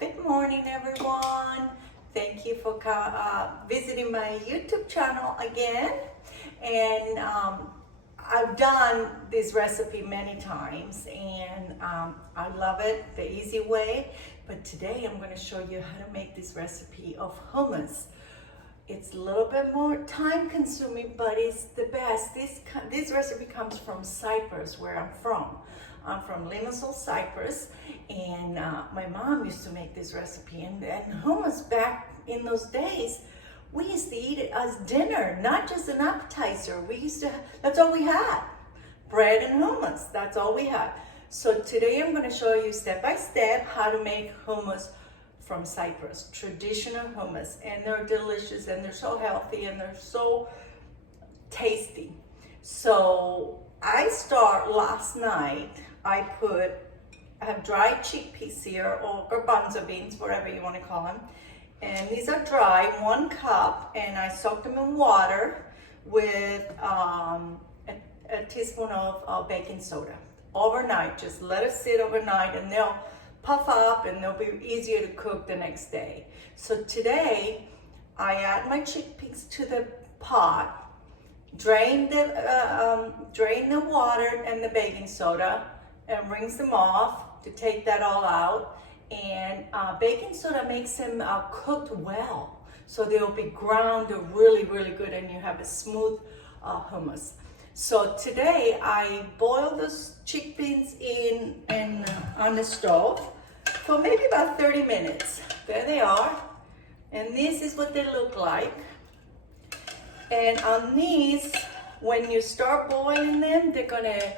Good morning, everyone. Thank you for visiting my YouTube channel again. And I've done this recipe many times, and I love it the easy way. But today I'm going to show you how to make this recipe of hummus. It's a little bit more time consuming, but it's the best. This recipe comes from Cyprus, where I'm from. I'm from Limassol, Cyprus, and my mom used to make this recipe. And hummus back in those days, we used to eat it as dinner, not just an appetizer. That's all we had. Bread and hummus, that's all we had. So today I'm gonna show you step by step how to make hummus from Cyprus, traditional hummus. And they're delicious, and they're so healthy, and they're so tasty. So I start last night. I have dried chickpeas here, or garbanzo beans, whatever you want to call them. And these are dry, 1 cup, and I soak them in water with a teaspoon of baking soda. Overnight, just let it sit overnight, and they'll puff up and they'll be easier to cook the next day. So today, I add my chickpeas to the pot, drain the water and the baking soda, and rinse them off to take that all out. And baking soda makes them cooked well, so they'll be ground really, really good, and you have a smooth hummus. So today I boil those chickpeas on the stove for maybe about 30 minutes. There they are, and this is what they look like. And on these, when you start boiling them, they're gonna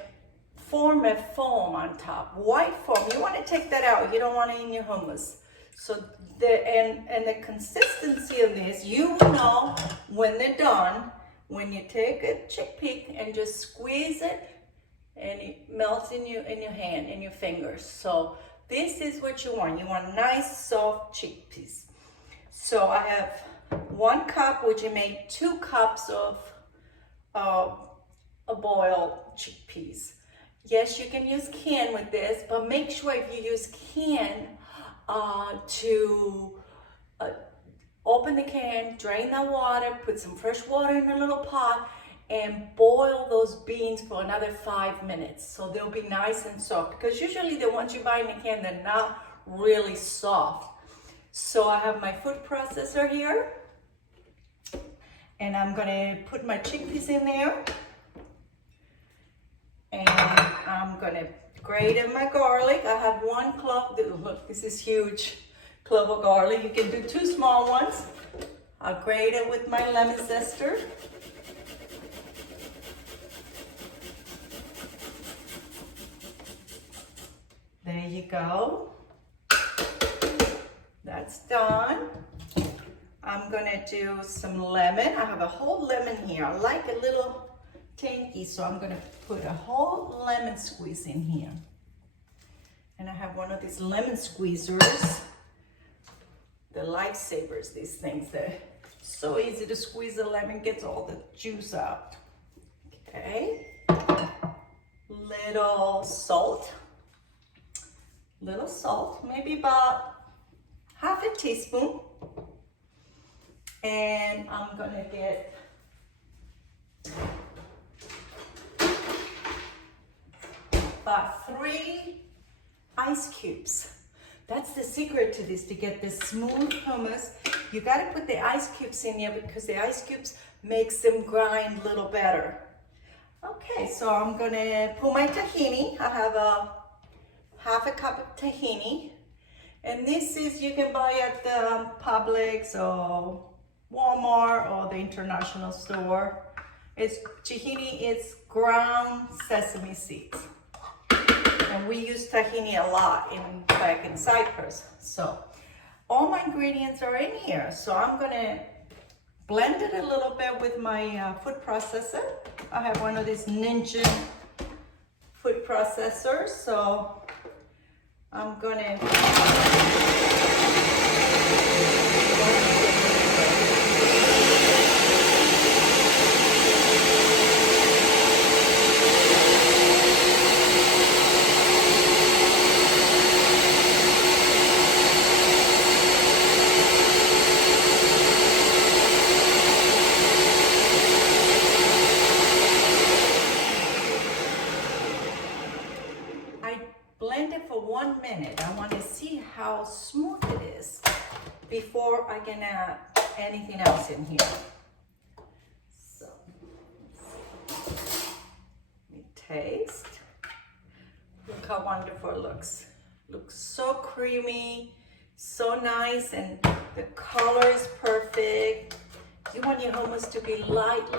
form a foam on top, white foam. You want to take that out. You don't want it in your hummus. So the consistency of this, you will know when they're done when you take a chickpea and just squeeze it, and it melts in your hand, in your fingers. So this is what you want. You want nice soft chickpeas. So I have 1 cup, which I made 2 cups of boiled chickpeas. Yes, you can use can with this, but make sure if you use can to open the can, drain the water, put some fresh water in a little pot, and boil those beans for another 5 minutes. So they'll be nice and soft, because usually the ones you buy in the can, they're not really soft. So I have my food processor here, and I'm gonna put my chickpeas in there. And I'm gonna grate in my garlic. I have 1 clove. Look, this is huge clove of garlic. You can do 2 small ones. I'll grate it with my lemon zester. There you go. That's done. I'm gonna do some lemon. I have a whole lemon here. I like a little tangy, so I'm gonna put a whole lemon squeeze in here. And I have one of these lemon squeezers, the lifesavers, these things. They're so easy to squeeze the lemon, gets all the juice out. Okay, little salt, maybe about half a teaspoon. And I'm gonna get about 3 ice cubes. That's the secret to this, to get this smooth hummus. You gotta put the ice cubes in here, because the ice cubes makes them grind a little better. Okay, so I'm gonna put my tahini. I have half a cup of tahini. And this is, you can buy at the Publix or Walmart or the international store. Tahini is ground sesame seeds. And we use tahini a lot back in Cyprus. So all my ingredients are in here. So I'm gonna blend it a little bit with my food processor. I have one of these Ninja food processors. So I'm gonna blend it for 1 minute. I want to see how smooth it is before I can add anything else in here. So, let me taste. Look how wonderful it looks. Looks so creamy, so nice, and the color is perfect. You want your hummus to be light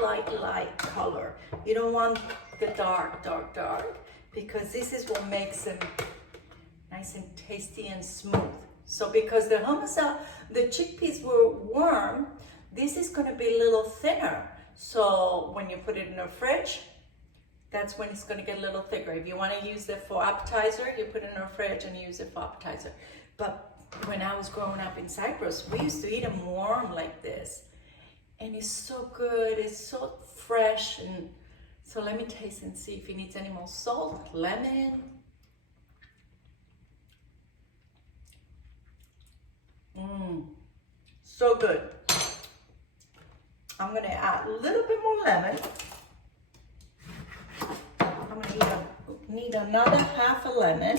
color. You don't want the dark, because this is what makes them nice and tasty and smooth. So because the hummus, the chickpeas were warm, this is gonna be a little thinner. So when you put it in the fridge, that's when it's gonna get a little thicker. If you wanna use it for appetizer, you put it in the fridge and use it for appetizer. But when I was growing up in Cyprus, we used to eat them warm like this. And it's so good, it's so fresh. And so let me taste and see if it needs any more salt, lemon. So good. I'm gonna add a little bit more lemon. I'm gonna need another half a lemon.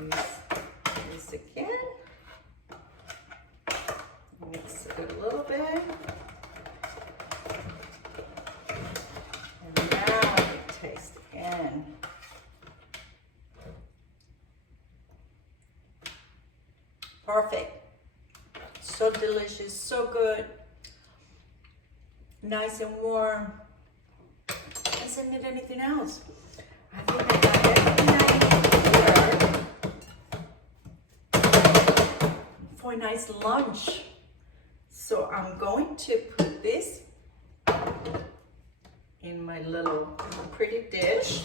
Use this again. Mix it a little bit. And now I taste again. Perfect. So delicious, so good. Nice and warm. Doesn't need anything else. I think I got everything I need here for a nice lunch. So I'm going to put this in my little pretty dish.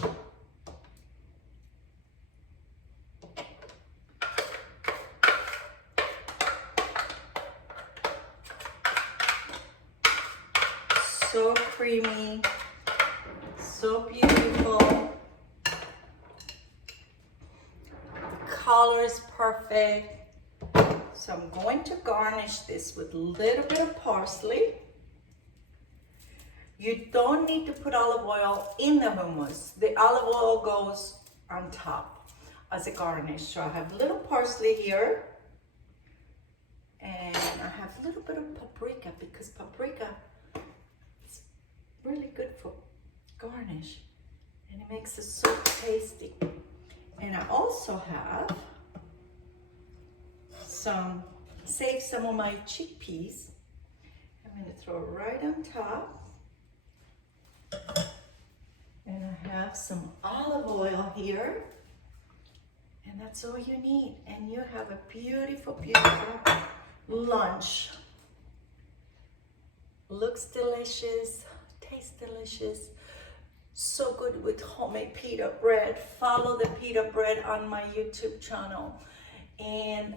So creamy, so beautiful. The color is perfect. So I'm going to garnish this with a little bit of parsley. You don't need to put olive oil in the hummus. The olive oil goes on top as a garnish. So I have a little parsley here. And I have a little bit of paprika, because paprika is really good for garnish. And it makes it so tasty. And I also have save some of my chickpeas. I'm gonna throw it right on top. And I have some olive oil here. And that's all you need. And you have a beautiful, beautiful lunch. Looks delicious, tastes delicious. So good with homemade pita bread. Follow the pita bread on my YouTube channel. And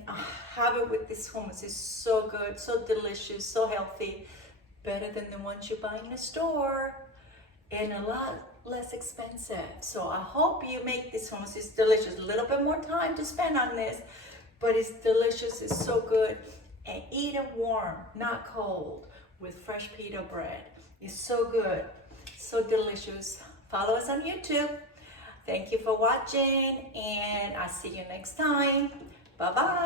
have it with this hummus. It's so good, so delicious, so healthy. Better than the ones you buy in the store. And a lot less expensive. So I hope you make this hummus. It's delicious. A little bit more time to spend on this, but it's delicious. It's so good. And eat it warm, not cold, with fresh pita bread. It's so good, so delicious. Follow us on YouTube. Thank you for watching, and I'll see you next time. Bye-bye.